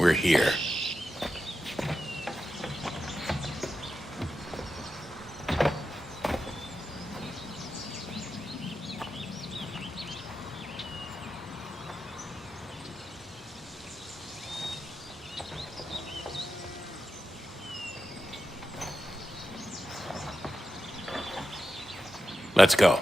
We're here. Let's go.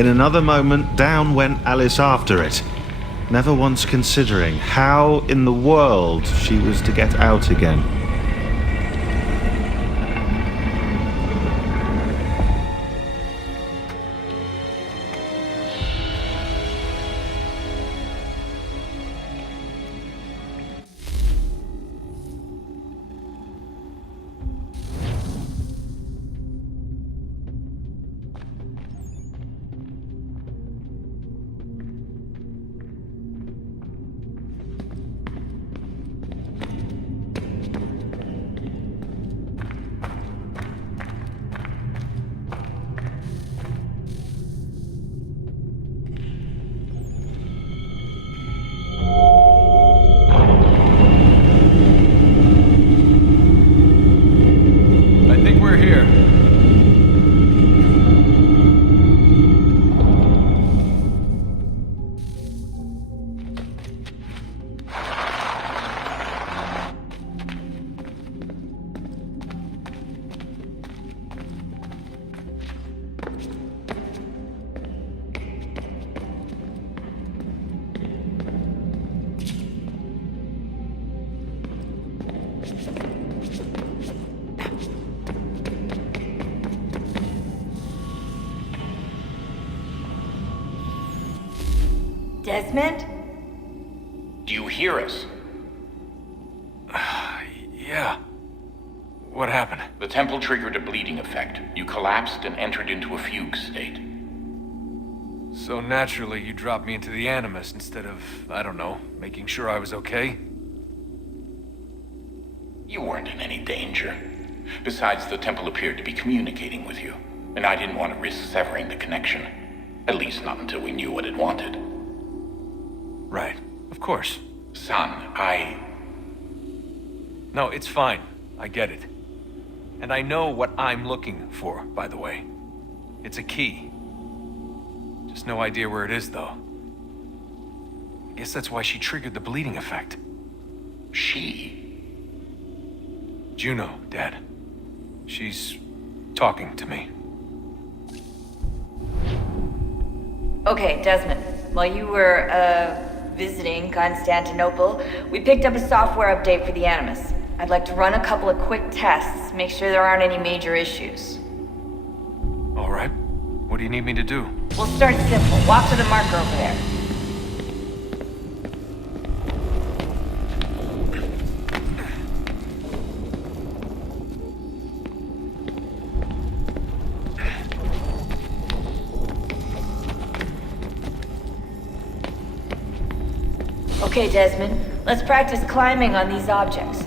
In another moment, down went Alice after it, never once considering how in the world she was to get out again. Desmond? Do you hear us? Yeah. What happened? The temple triggered a bleeding effect. You collapsed and entered into a fugue state. So naturally, you dropped me into the Animus instead of, I don't know, making sure I was okay? You weren't in any danger. Besides, the temple appeared to be communicating with you, and I didn't want to risk severing the connection. At least not until we knew what it wanted. Right. Of course. Son, No, it's fine. I get it. And I know what I'm looking for, by the way. It's a key. Just no idea where it is, though. I guess that's why she triggered the bleeding effect. She? Juno, Dad. She's talking to me. Okay, Desmond. While you were, visiting Constantinople, we picked up a software update for the Animus. I'd like to run a couple of quick tests, make sure there aren't any major issues. All right. What do you need me to do? We'll start simple. Walk to the marker over there. Okay, Desmond. Let's practice climbing on these objects.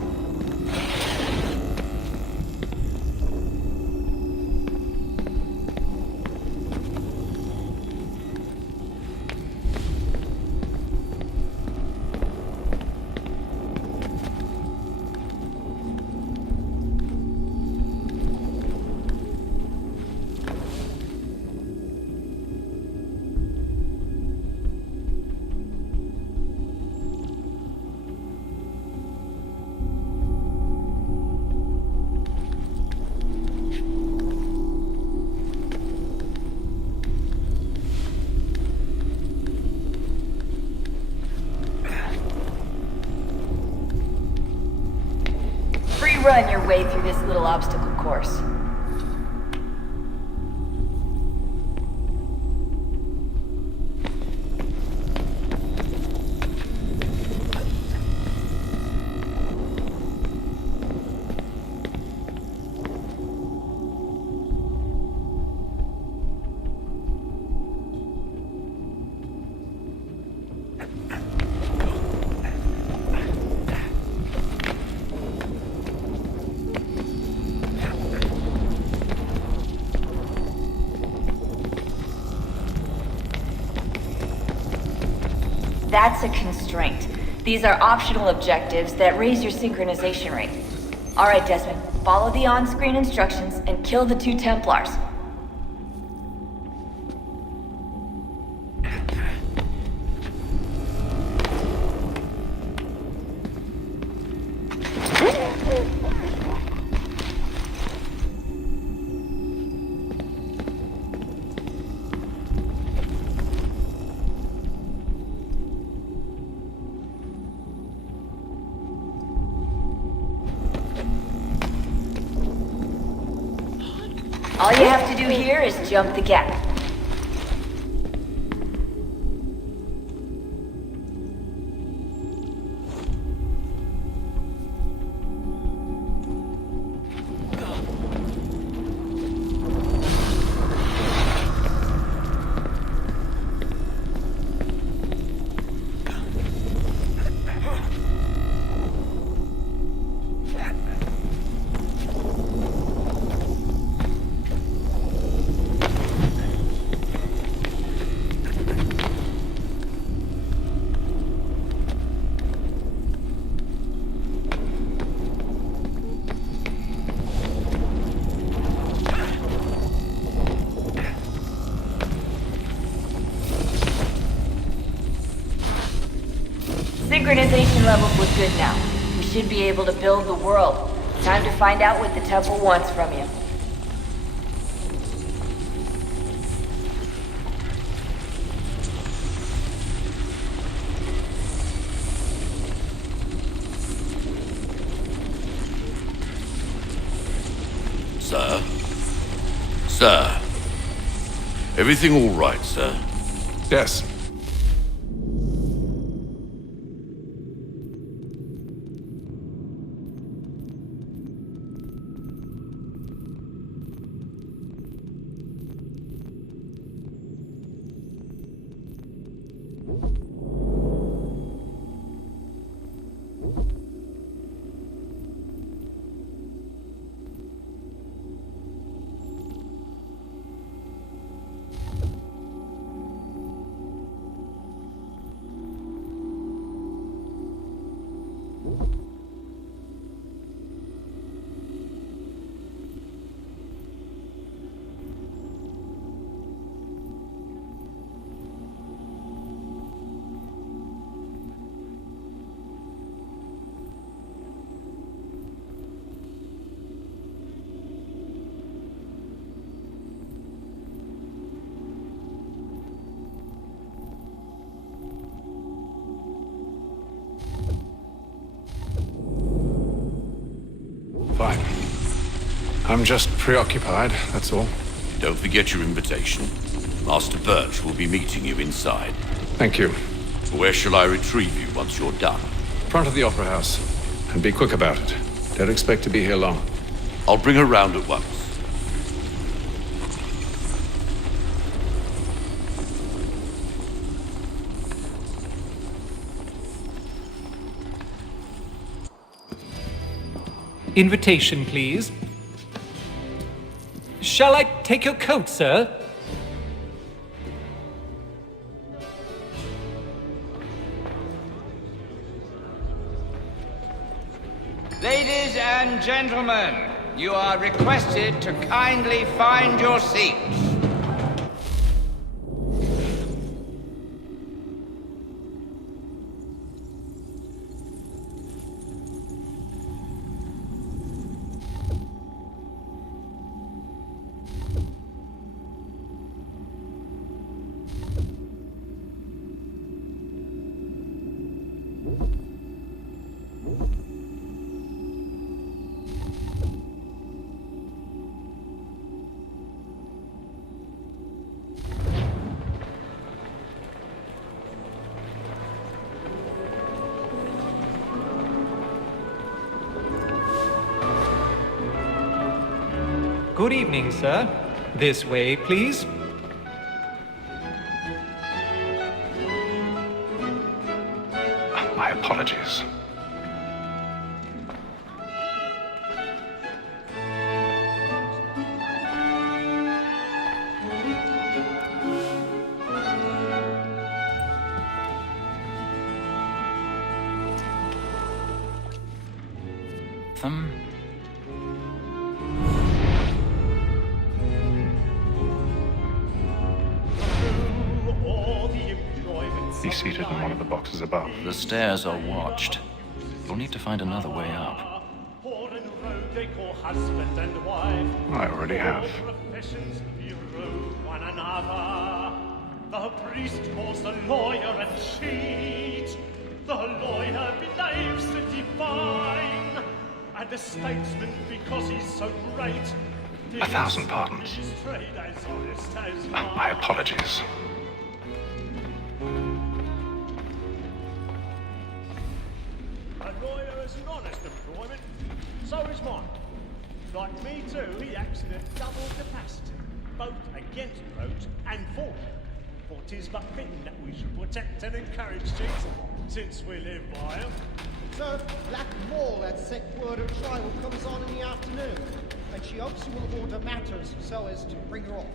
rerun your way through this little obstacle course. That's a constraint. These are optional objectives that raise your synchronization rate. Alright, Desmond, follow the on-screen instructions and kill the 2 Templars. All you have to do here is jump the gap. Synchronization levels look good now. We should be able to build the world. Time to find out what the temple wants from you. Sir? Sir? Everything all right, sir? Yes. Fine. I'm just preoccupied, that's all. Don't forget your invitation. Master Birch will be meeting you inside. Thank you. Where shall I retrieve you once you're done? Front of the Opera House. And be quick about it. Don't expect to be here long. I'll bring her round at once. Invitation, please. Shall I take your coat, sir? Ladies and gentlemen, you are requested to kindly find your seats. Good evening, sir. This way, please. My apologies. He's seated in one of the boxes above. The stairs are watched. You'll need to find another way up. I already have. The priest calls the lawyer a cheat. The lawyer believes the divine. And the statesman, because he's so great, 1,000 pardons. My apologies. A lawyer is an honest employment. So is mine. Like me too, he acts in a double capacity, both against roads and for them. For 'tis but fitting that we should protect and encourage cheats, since we live by them. Sir, Black Mall at set word of trial comes on in the afternoon, and she hopes you will order matters so as to bring her off.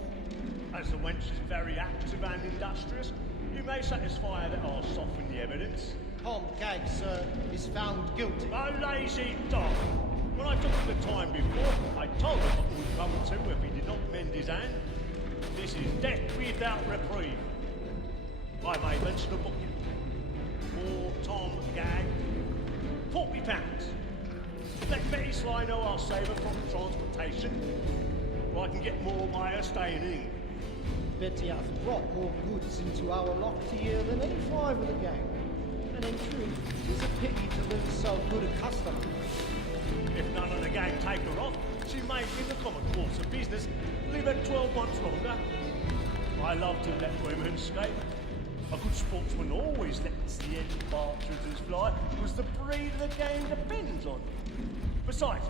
As the wench is very active and industrious, you may satisfy her that I'll soften the evidence. Tom Gag, sir, is found guilty. A lazy dog! When I took the time before, I told him what would come to if he did not mend his hand. This is death without reprieve. I may mention a booking. For Tom Gag, £40. Let Betty Sly know I'll save her from transportation, or I can get more by her staying in England. Betty hath brought more goods into our locked here than any five of the gang. And in truth, it's a pity to lose so good a customer. If none of the gang take her off, she may, in the common course of business, live her 12 months longer. I love to let women escape. A good sportsman always lets the end partridges fly, because the breed of the game depends on it. Besides,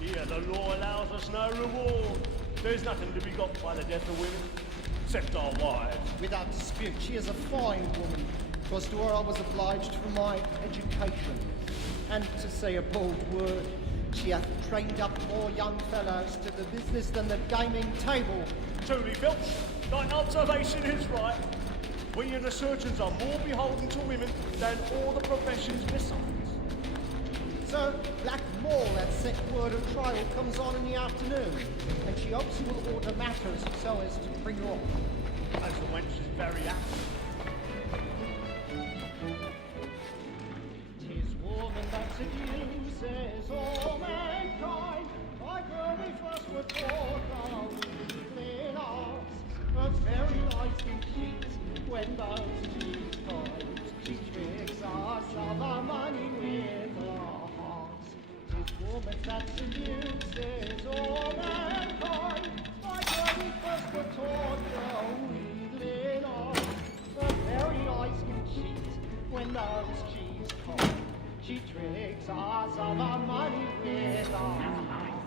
here the law allows us no reward. There's nothing to be got by the death of women, except our wives. Without dispute, she is a fine woman. 'Twas to her I was obliged for my education. And to say a bold word, she hath trained up more young fellows to the business than the gaming table. Truly, Filch, thine observation is right. We and the surgeons are more beholden to women than all the professions besides. Sir, Black Mall at set word of trial comes on in the afternoon, and she hopes you will order matters so as to bring her off. As the wench is very active. 'Tis woman that seduces all mankind, like her we first were taught our weakling arms. Her very light in cheats when those cheats times. She tricks us of our money with her hearts. 'Tis woman that seduces all mankind, like her we first were taught our weakling arms. Her very eyes can cheat when those cheats come. She tricks us of our money with her hearts.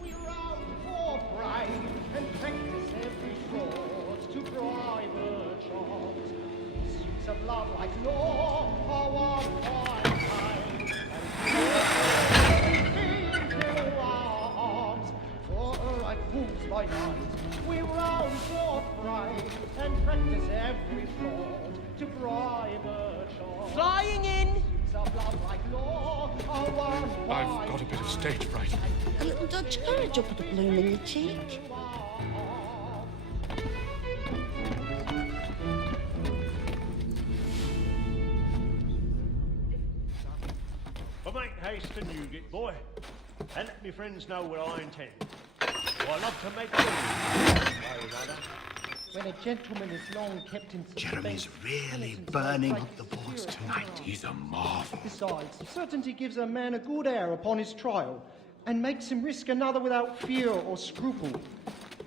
We round for bribe and practice every fraud to bribe her charms. Suits of love like law are one fine time, and everything to our arms. For her like fools by night, we round for bribe and practice every fraud to bribe her charms. Flying in! Suits of love like law are one I've got a bit of stage fright. A little Dutch courage up at the bloom in your cheek. But make haste and you get, boy, and let me friends know what I intend. For I love to make moves. When a gentleman is long kept in suspense, Jeremy's really burning up the boards tonight. He's a marvel. Besides, certainty gives a man a good air upon his trial, and makes him risk another without fear or scruple.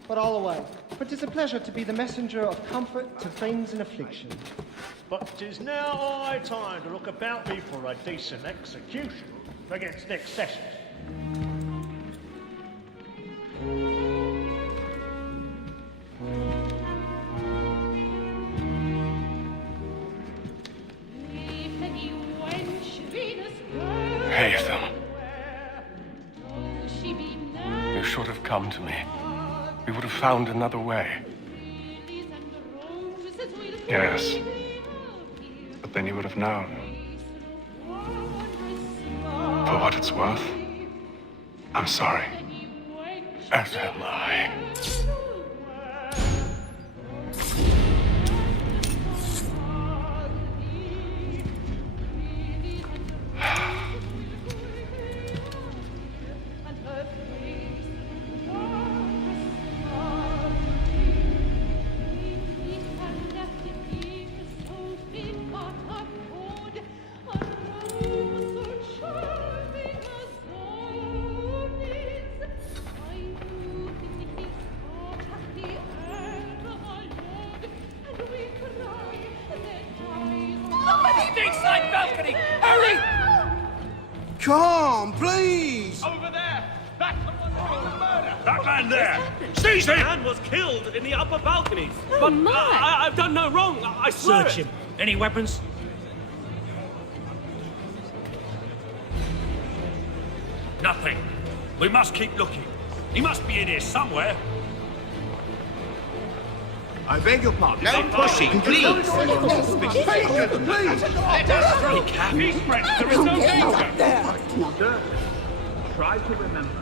But all away, for 'tis a pleasure to be the messenger of comfort to things in affliction. But 'tis now high time to look about me for a decent execution against next session. come to me, we would have found another way. Yes. But then you would have known. For what it's worth, I'm sorry. As am I. Side balcony! Hurry! Come, please! Over there! That's the one doing the murder! That man there! Seize him! The man was killed in the upper balconies. Oh, but my. I've done no wrong. I swear Search it. him. Any weapons? Nothing. We must keep looking. He must be in here somewhere. I beg your pardon. No pushing, please. Patience, please. Let us through! Peace, friends. There is no danger. Sir, try to remember.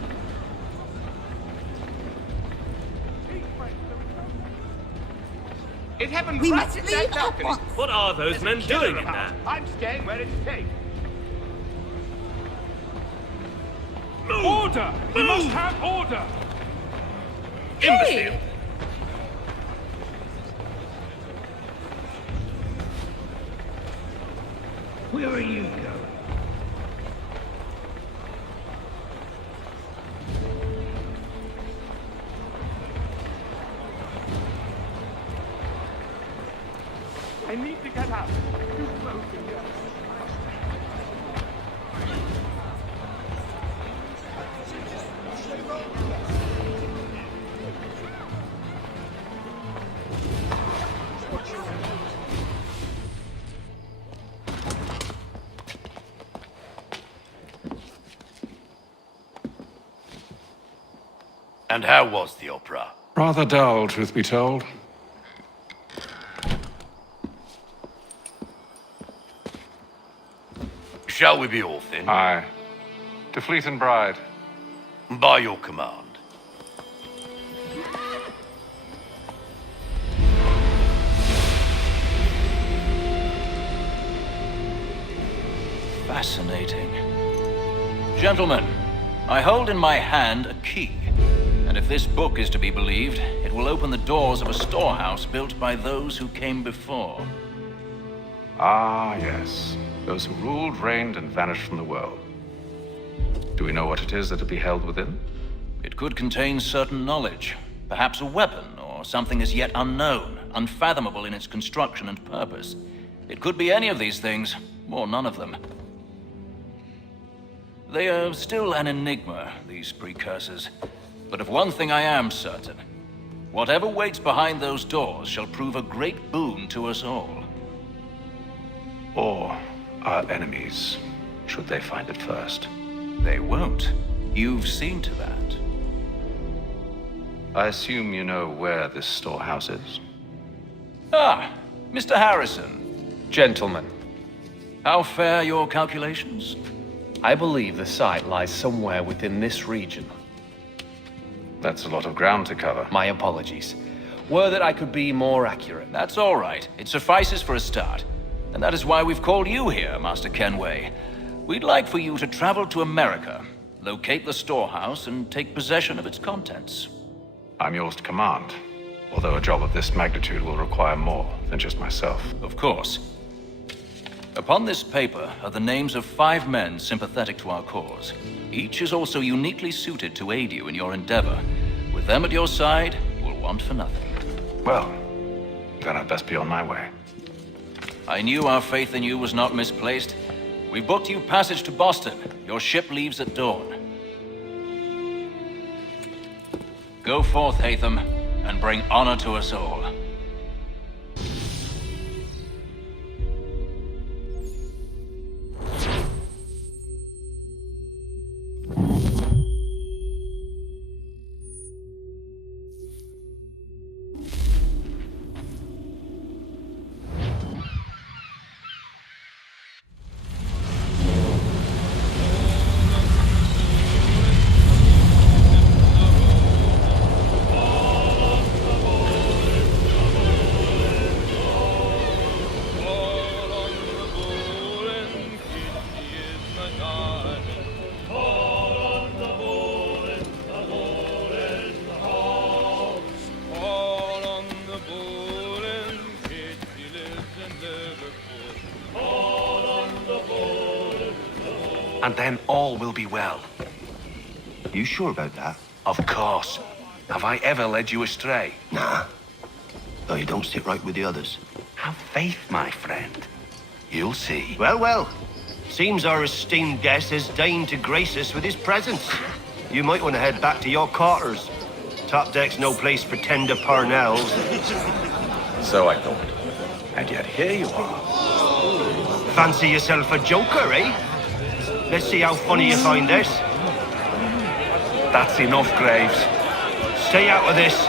It happened We right must in leave that at balcony. once. What are those men doing in there? I'm staying where it's safe. Order! We must have order! Imbecile! Where are you going? I need to get out. Too close in here. And how was the opera? Rather dull, truth be told. Shall we be off then? Aye. To Fleet and Bride. By your command. Fascinating. Gentlemen, I hold in my hand a key. And if this book is to be believed, it will open the doors of a storehouse built by those who came before. Ah, yes. Those who ruled, reigned, and vanished from the world. Do we know what it is that will be held within? It could contain certain knowledge, perhaps a weapon, or something as yet unknown, unfathomable in its construction and purpose. It could be any of these things, or none of them. They are still an enigma, these precursors. But of one thing I am certain. Whatever waits behind those doors shall prove a great boon to us all. Or our enemies, should they find it first. They won't. You've seen to that. I assume you know where this storehouse is? Ah, Mr. Harrison. Gentlemen, How fare your calculations? I believe the site lies somewhere within this region. That's a lot of ground to cover. My apologies. Were that I could be more accurate. That's all right. It suffices for a start. And that is why we've called you here, Master Kenway. We'd like for you to travel to America, locate the storehouse, and take possession of its contents. I'm yours to command, although a job of this magnitude will require more than just myself. Of course. Upon this paper are the names of 5 men sympathetic to our cause. Each is also uniquely suited to aid you in your endeavor. With them at your side, you will want for nothing. Well, then I'd best be on my way. I knew our faith in you was not misplaced. We booked you passage to Boston. Your ship leaves at dawn. Go forth, Hatham, and bring honor to us all. and then all will be well. You sure about that? Of course. Have I ever led you astray? Nah. Though you don't sit right with the others. Have faith, my friend. You'll see. Well, well. Seems our esteemed guest has deigned to grace us with his presence. You might want to head back to your quarters. Top deck's no place for tender parnells. So I thought. And yet here you are. Fancy yourself a joker, eh? Let's see how funny you find this. That's enough, Graves. Stay out of this.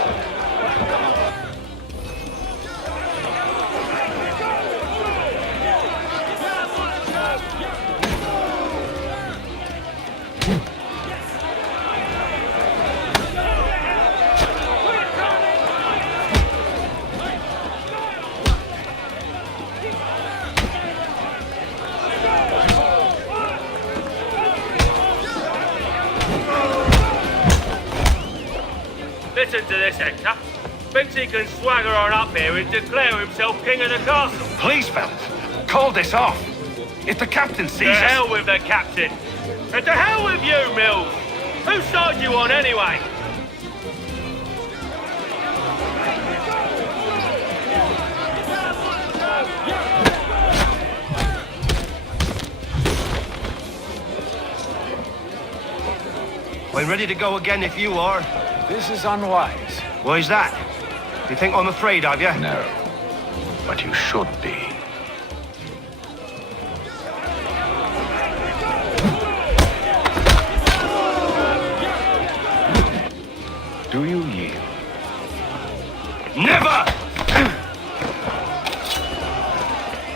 Listen to this, Hector. Thinks he can swagger on up here and declare himself king of the castle. Please, fellas, call this off. If the captain sees To us... hell with the captain. And to hell with you, Mills. Whose side you on, anyway? I'm ready to go again if you are. This is unwise. Why's that? You think I'm afraid of you? No. But you should be. Do you yield? Never!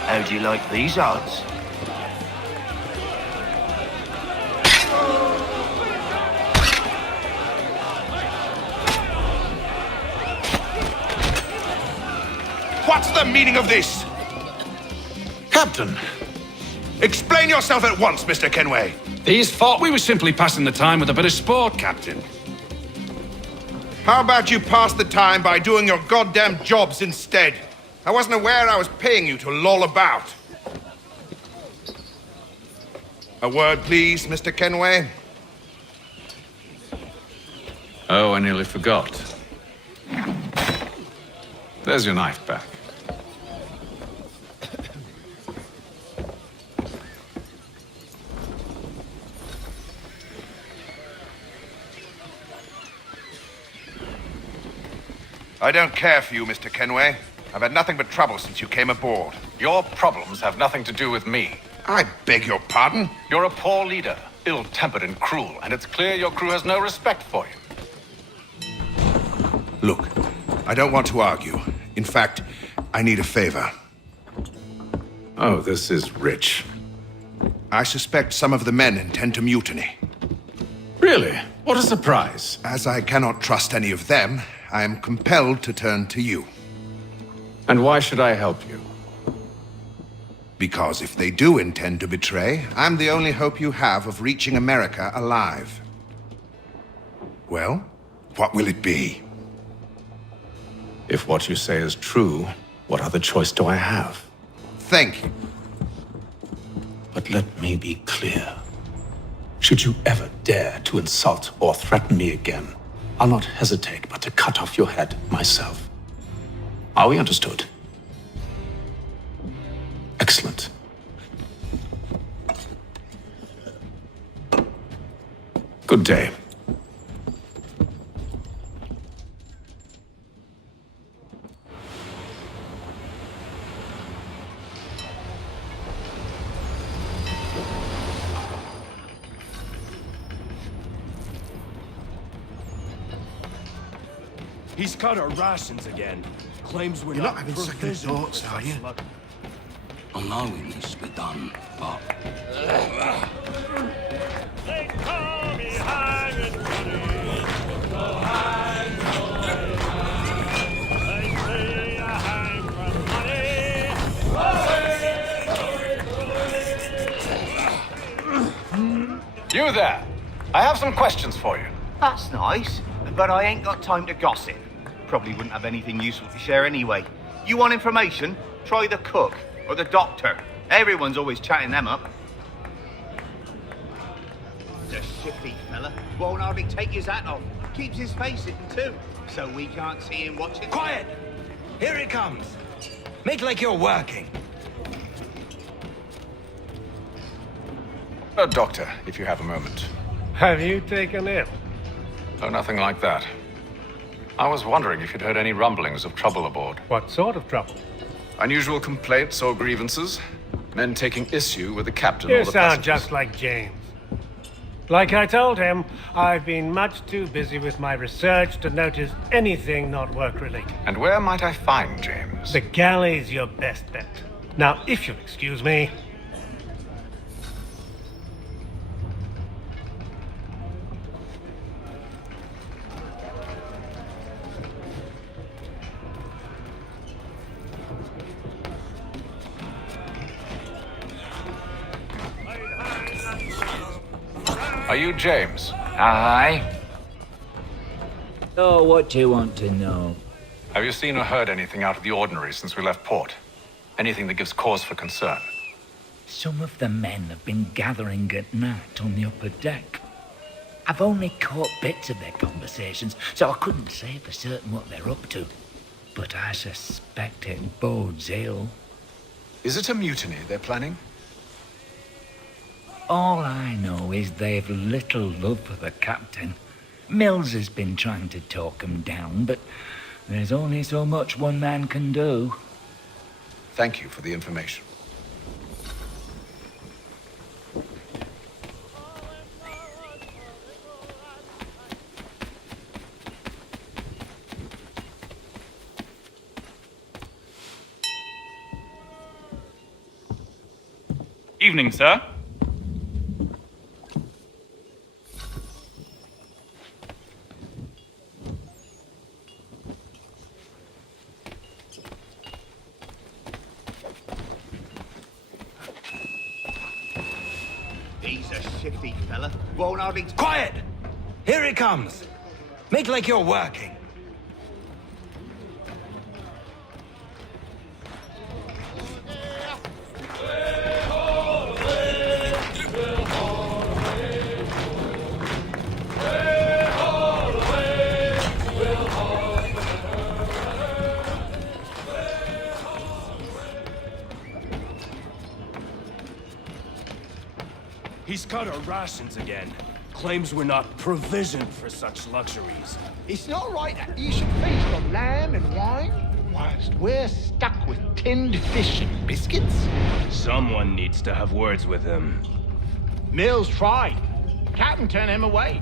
How do you like these odds? What's the meaning of this? Captain, explain yourself at once, Mr. Kenway. These thought we were simply passing the time with a bit of sport, Captain. How about you pass the time by doing your goddamn jobs instead? I wasn't aware I was paying you to loll about. A word, please, Mr. Kenway. Oh, I nearly forgot. There's your knife back. I don't care for you, Mr. Kenway. I've had nothing but trouble since you came aboard. Your problems have nothing to do with me. I beg your pardon? You're a poor leader, ill-tempered and cruel, and it's clear your crew has no respect for you. Look, I don't want to argue. In fact, I need a favor. Oh, this is rich. I suspect some of the men intend to mutiny. Really? What a surprise. As I cannot trust any of them, I am compelled to turn to you. And why should I help you? Because if they do intend to betray, I'm the only hope you have of reaching America alive. Well, what will it be? If what you say is true, what other choice do I have? Thank you. But let me be clear. Should you ever dare to insult or threaten me again, I'll not hesitate but to cut off your head myself. Are we understood? Excellent. Good day. He's cut our rations again. Claims we're You're not not having second provisioned thoughts, for are you? stuff I know it needs to be done, but... They call me hanging money. So hang They say I hang from money. You there. I have some questions for you. That's nice, but I ain't got time to gossip. Probably wouldn't have anything useful to share anyway. You want information? Try the cook or the doctor. Everyone's always chatting them up. He's a shifty fella. Won't hardly take his hat off. Keeps his face hidden too, so we can't see him watching. Quiet! Here it comes. Make like you're working. Doctor, if you have a moment. Have you taken ill? Oh, nothing like that. I was wondering if you'd heard any rumblings of trouble aboard. What sort of trouble? Unusual complaints or grievances? Men taking issue with the captain You or the sound passengers? just like James. Like I told him, I've been much too busy with my research to notice anything not work-related. And where might I find James? The galley's your best bet. Now, if you'll excuse me... Are you James? Aye. Oh, what do you want to know? Have you seen or heard anything out of the ordinary since we left port? Anything that gives cause for concern? Some of the men have been gathering at night on the upper deck. I've only caught bits of their conversations, so I couldn't say for certain what they're up to. But I suspect it bodes ill. Is it a mutiny they're planning? All I know is they've little love for the captain. Mills has been trying to talk him down, but there's only so much one man can do. Thank you for the information. Evening, sir. He's a shifty fella. Won't hardly... Quiet! Here it comes. Make like you're working. He's cut our rations again. Claims we're not provisioned for such luxuries. It's not right that you should feast on lamb and wine, whilst we're stuck with tinned fish and biscuits. Someone needs to have words with him. Mills tried. Captain turned him away.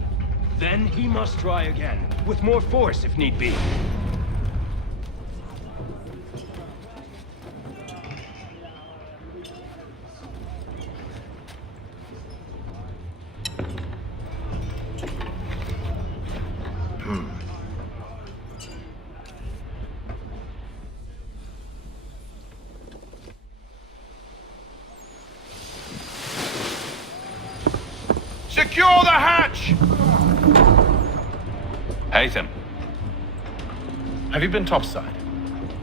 Then he must try again, with more force if need be. Secure the hatch! Haytham. Have you been topside?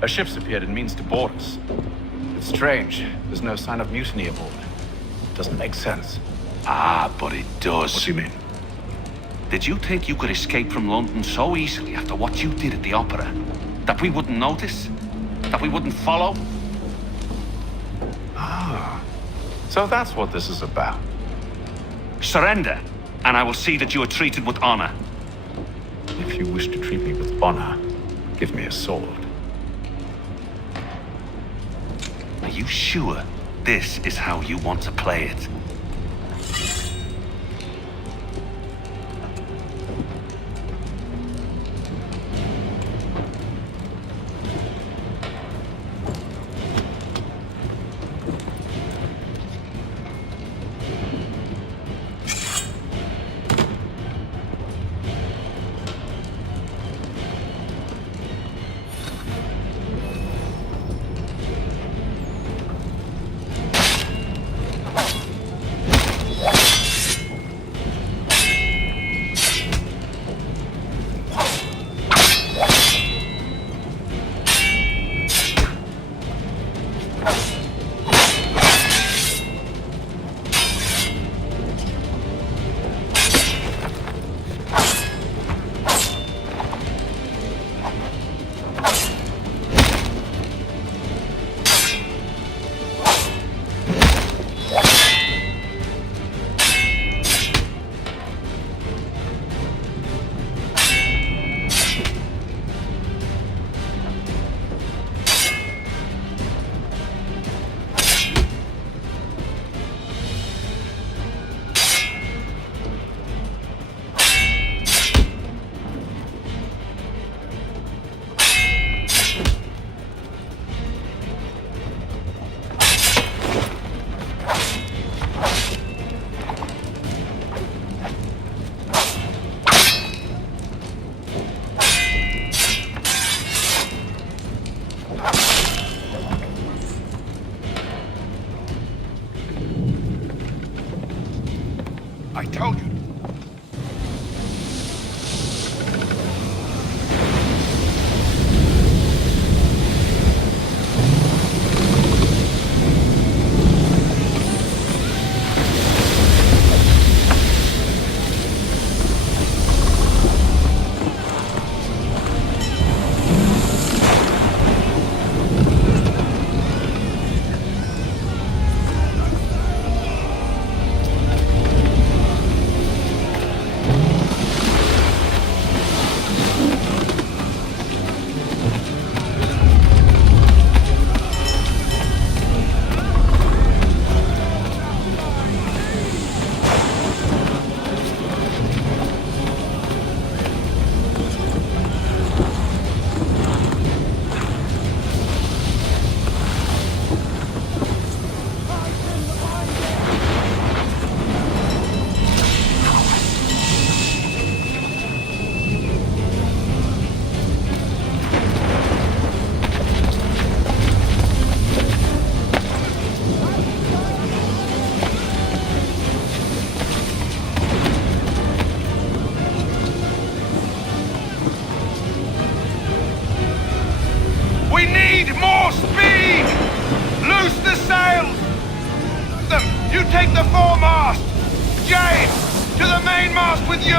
A ship's appeared and means to board us. It's strange. There's no sign of mutiny aboard. Doesn't make sense. Ah, but it does. What do you mean? Did you think you could escape from London so easily after what you did at the opera? That we wouldn't notice? That we wouldn't follow? Ah. So that's what this is about. Surrender, and I will see that you are treated with honor. If you wish to treat me with honor, give me a sword. Are you sure this is how you want to play it? I told you. We need more speed! Loose the sails! You take the foremast! James, to the mainmast with you!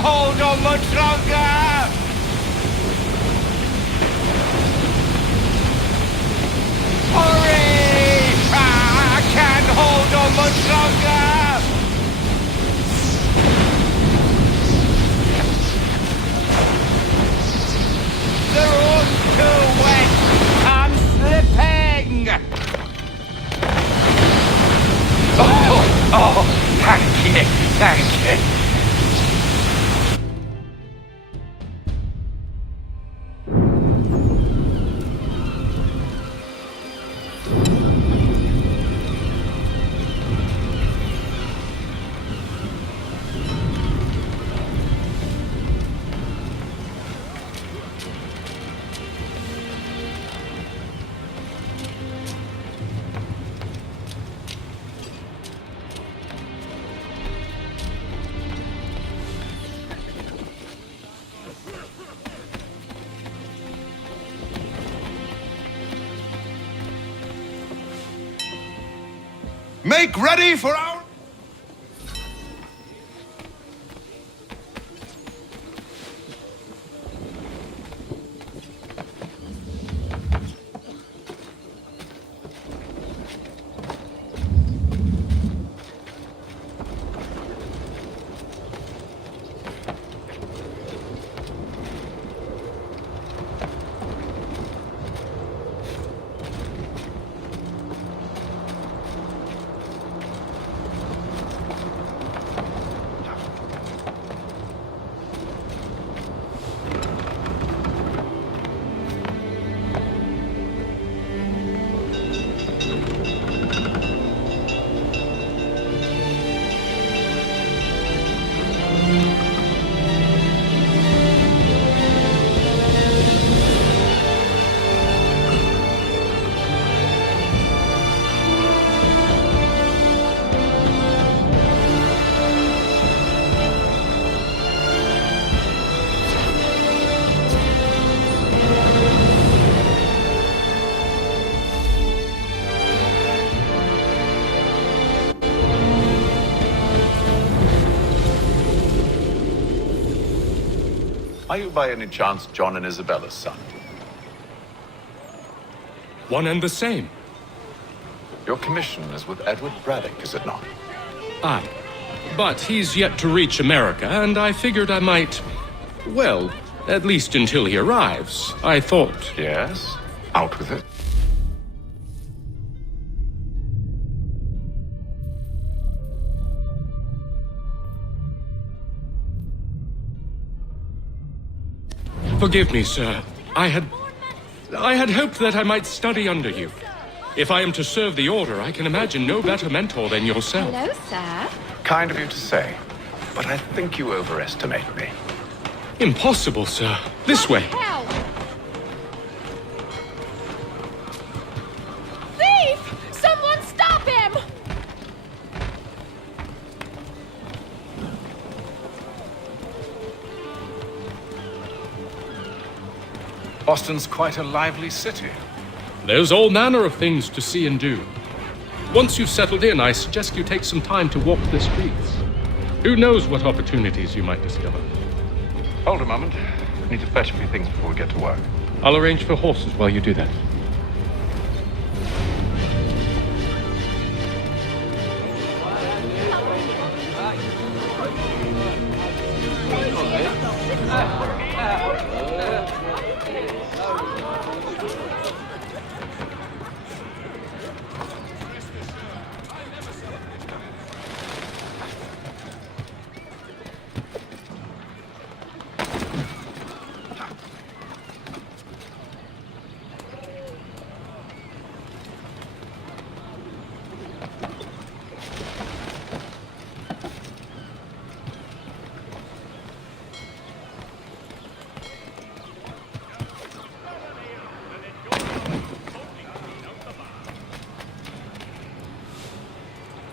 Hold on much longer! Hurry! I can't hold on much longer! The road's too wet! I'm slipping! Oh, thank you. Make ready for our... Are you by any chance John and Isabella's son? One and the same. Your commission is with Edward Braddock, is it not? Aye. But he's yet to reach America, and I figured I might... Well, at least until he arrives, I thought. Yes? Out with it. Forgive me, sir. I had hoped that I might study under you. If I am to serve the Order, I can imagine no better mentor than yourself. Hello, sir. Kind of you to say, but I think you overestimate me. Impossible, sir. This way. Hell! Thief! Someone stop him! Boston's quite a lively city. There's all manner of things to see and do. Once you've settled in, I suggest you take some time to walk the streets. Who knows what opportunities you might discover. Hold a moment. I need to fetch a few things before we get to work. I'll arrange for horses while you do that.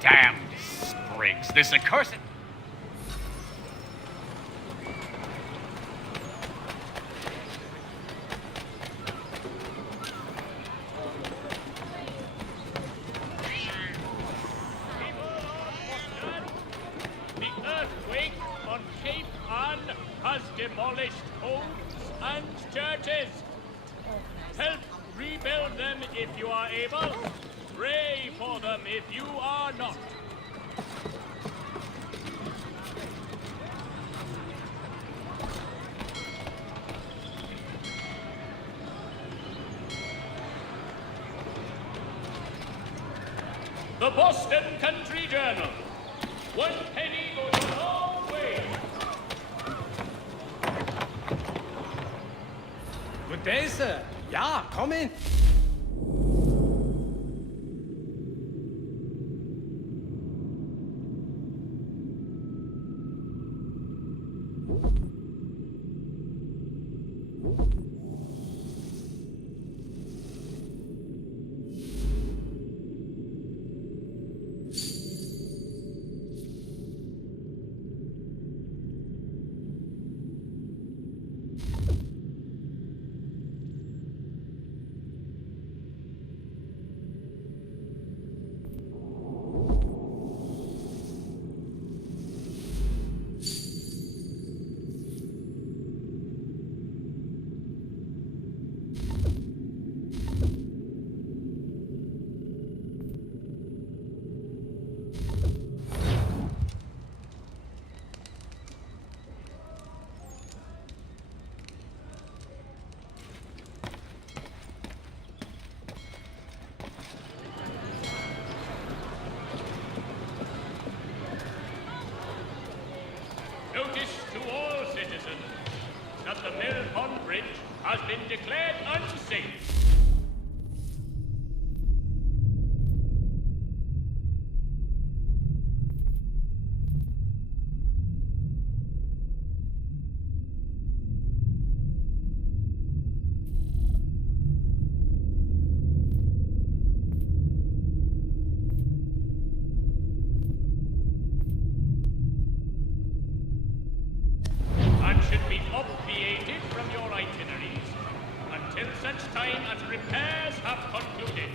Damn sprigs. This accursed... The earthquake on Cape Ann has demolished homes and churches. Help rebuild them if you are able. Pray for them if you are not. The Boston Country Journal. 1 penny goes a long way. Good day, sir. Yeah, come in. Notice to all citizens that the Mill Pond Bridge has been declared unsafe. And should be obviated from your itineraries until such time as repairs have concluded.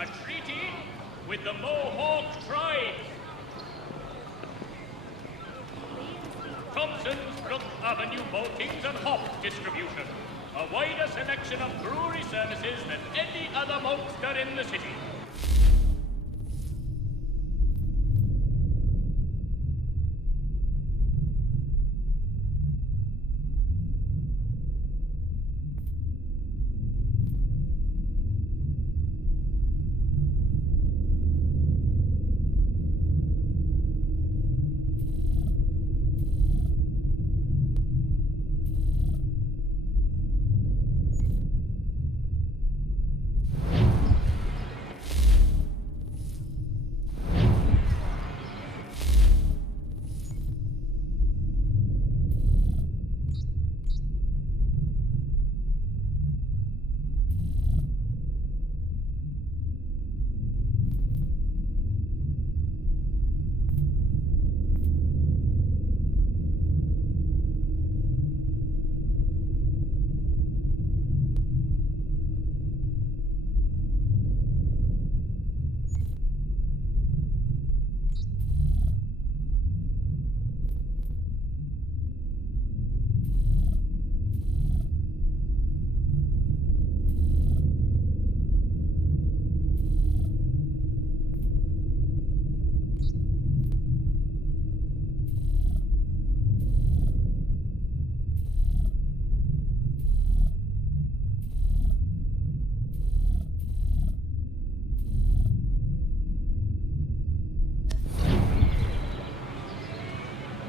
A treaty with the Mohawk tribe. Thompson's Brook Avenue maltings and hop distribution. A wider selection of brewery services than any other maltster in the city.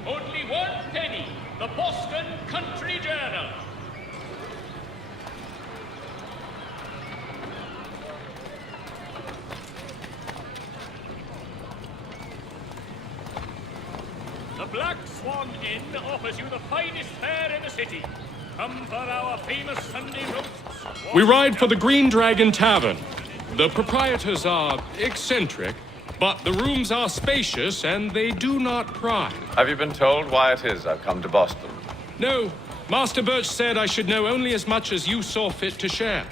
Only 1 penny. The Boston Country Journal. The Black Swan Inn offers you the finest fare in the city. Come for our famous Sunday roasts. We ride for the Green Dragon Tavern. The proprietors are eccentric, but the rooms are spacious and they do not pry. Have you been told why it is I've come to Boston? No, Master Birch said I should know only as much as you saw fit to share.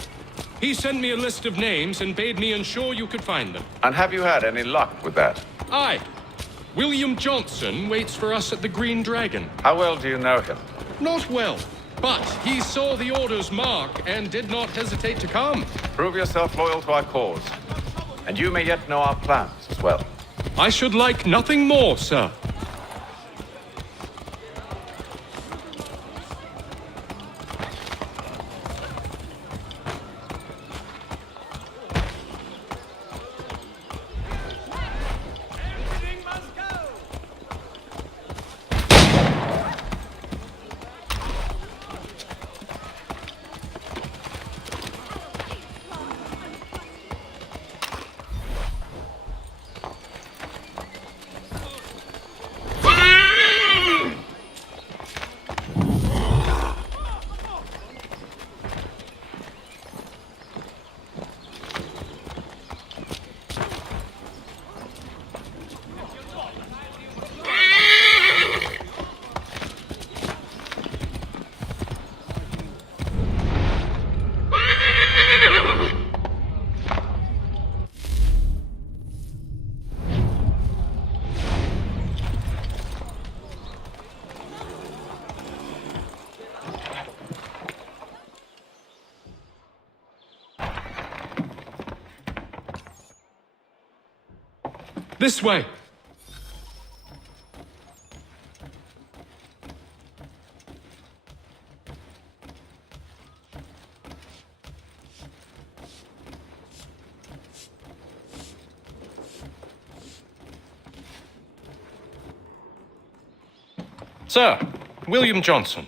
He sent me a list of names and bade me ensure you could find them. And have you had any luck with that? Aye. William Johnson waits for us at the Green Dragon. How well do you know him? Not well, but he saw the order's mark and did not hesitate to come. Prove yourself loyal to our cause. And you may yet know our plans as well. I should like nothing more, sir. This way. Sir, William Johnson.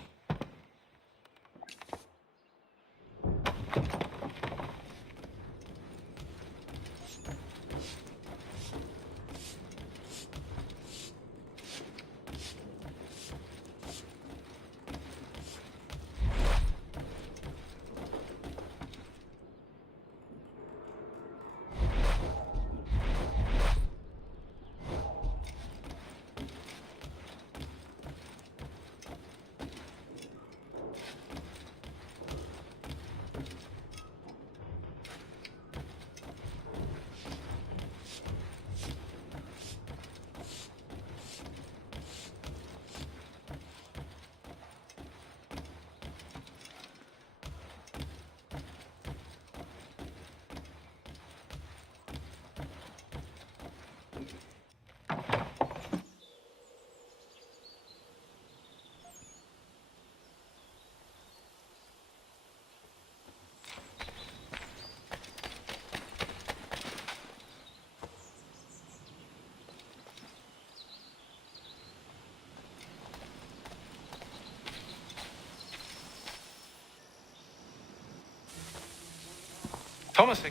Thomas.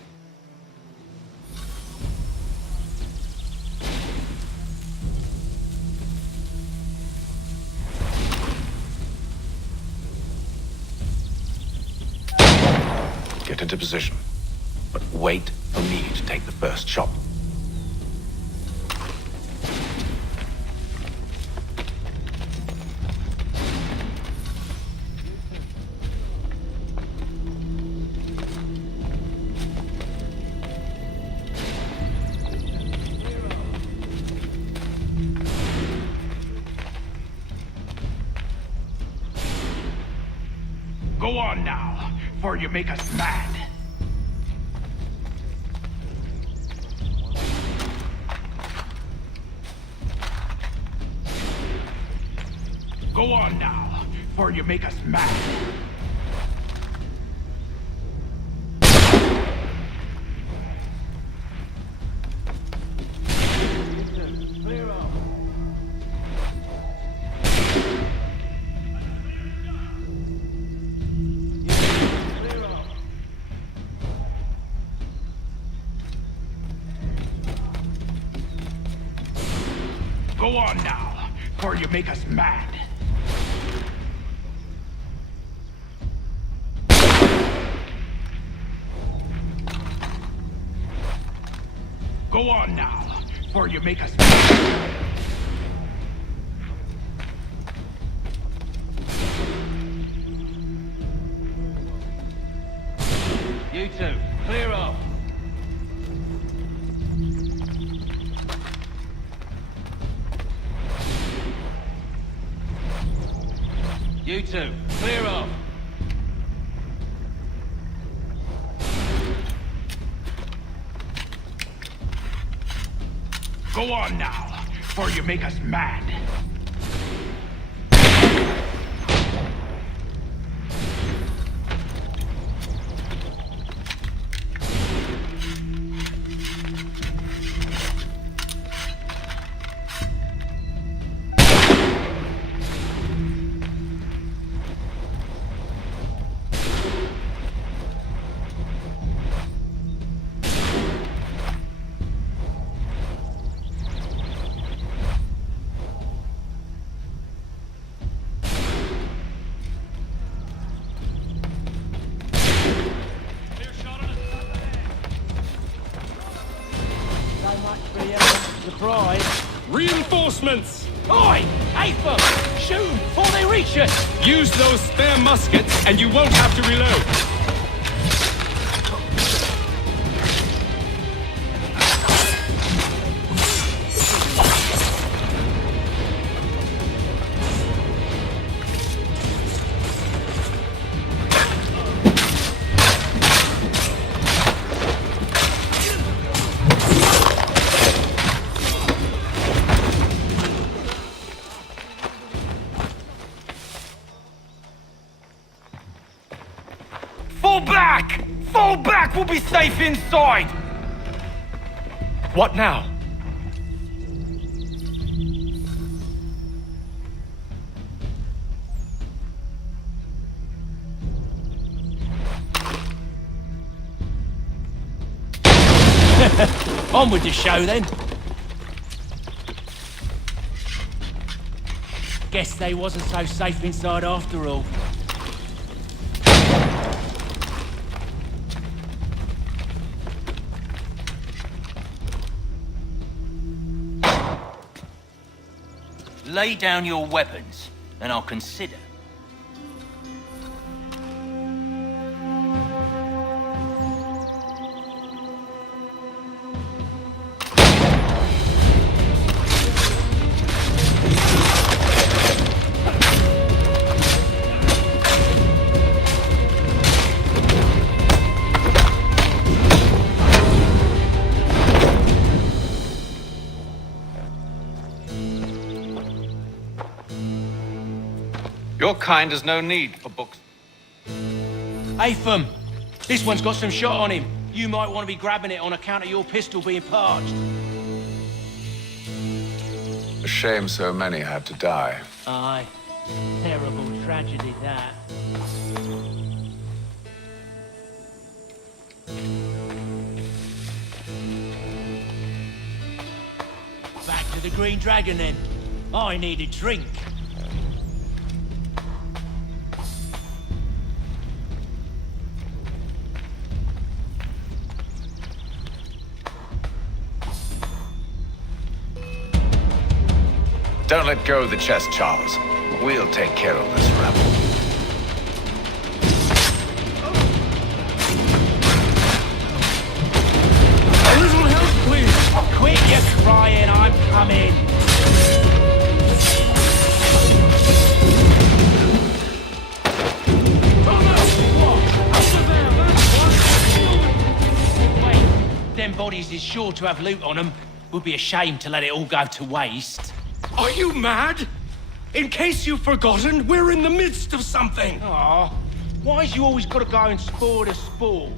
Get into position. But wait for me to take the first shot. Go on now, before you make us mad. Go on now, before you make us mad. Go on now, before you make us mad. Go on now, before you make us mad. You two, clear off. You two, clear off. Go on now, before you make us mad. Surprise! Reinforcements! Oi! Apham! Shoot 'em before they reach us! Use those spare muskets and you won't have to reload. Fall back! Fall back! We'll be safe inside! What now? On with the show then. Guess they wasn't so safe inside after all. Lay down your weapons, and I'll consider. Your kind has no need for books. Apham! This one's got some shot on him. You might want to be grabbing it on account of your pistol being parched. A shame so many had to die. Aye. Terrible tragedy, that. to the Green Dragon then. I need a drink. Don't let go of the chest, Charles. We'll take care of this rebel. A little help, please. Quit your crying, I'm coming. Wait, them bodies is sure to have loot on them. Would be a shame to let it all go to waste. Are you mad? In case you've forgotten, we're in the midst of something. Aw, why's you always gotta go and spoil the sport?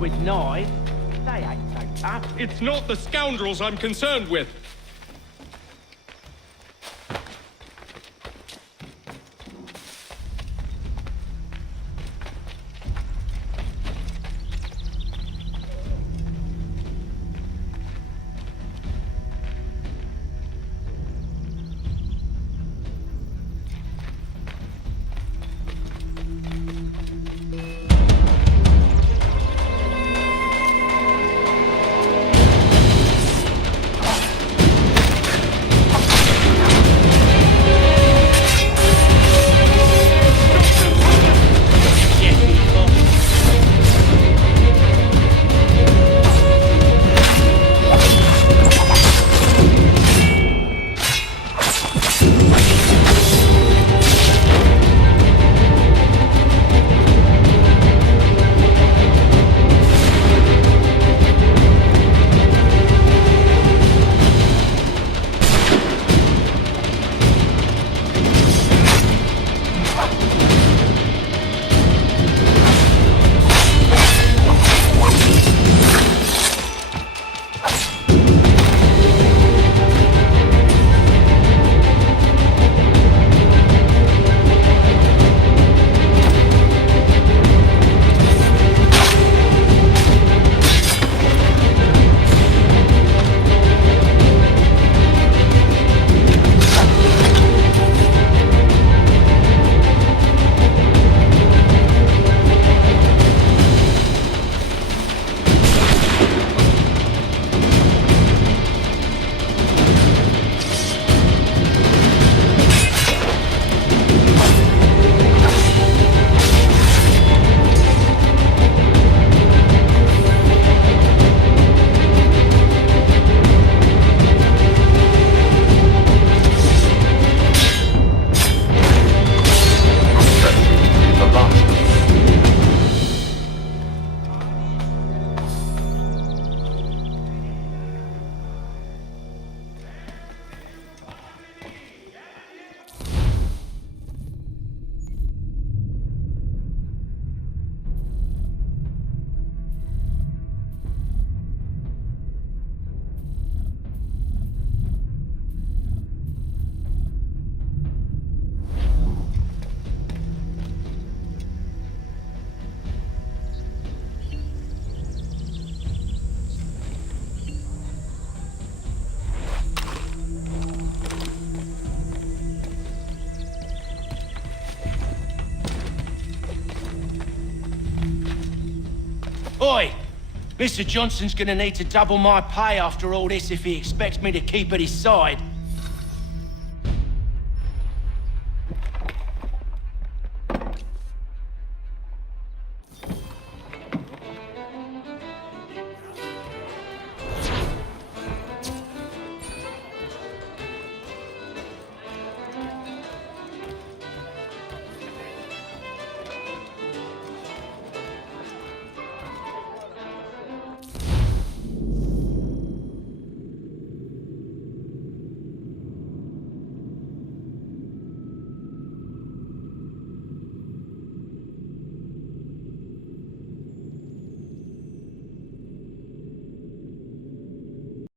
With knives, they ain't so tough. It's not the scoundrels I'm concerned with. toy. Mr. Johnson's gonna need to double my pay after all this if he expects me to keep at his side.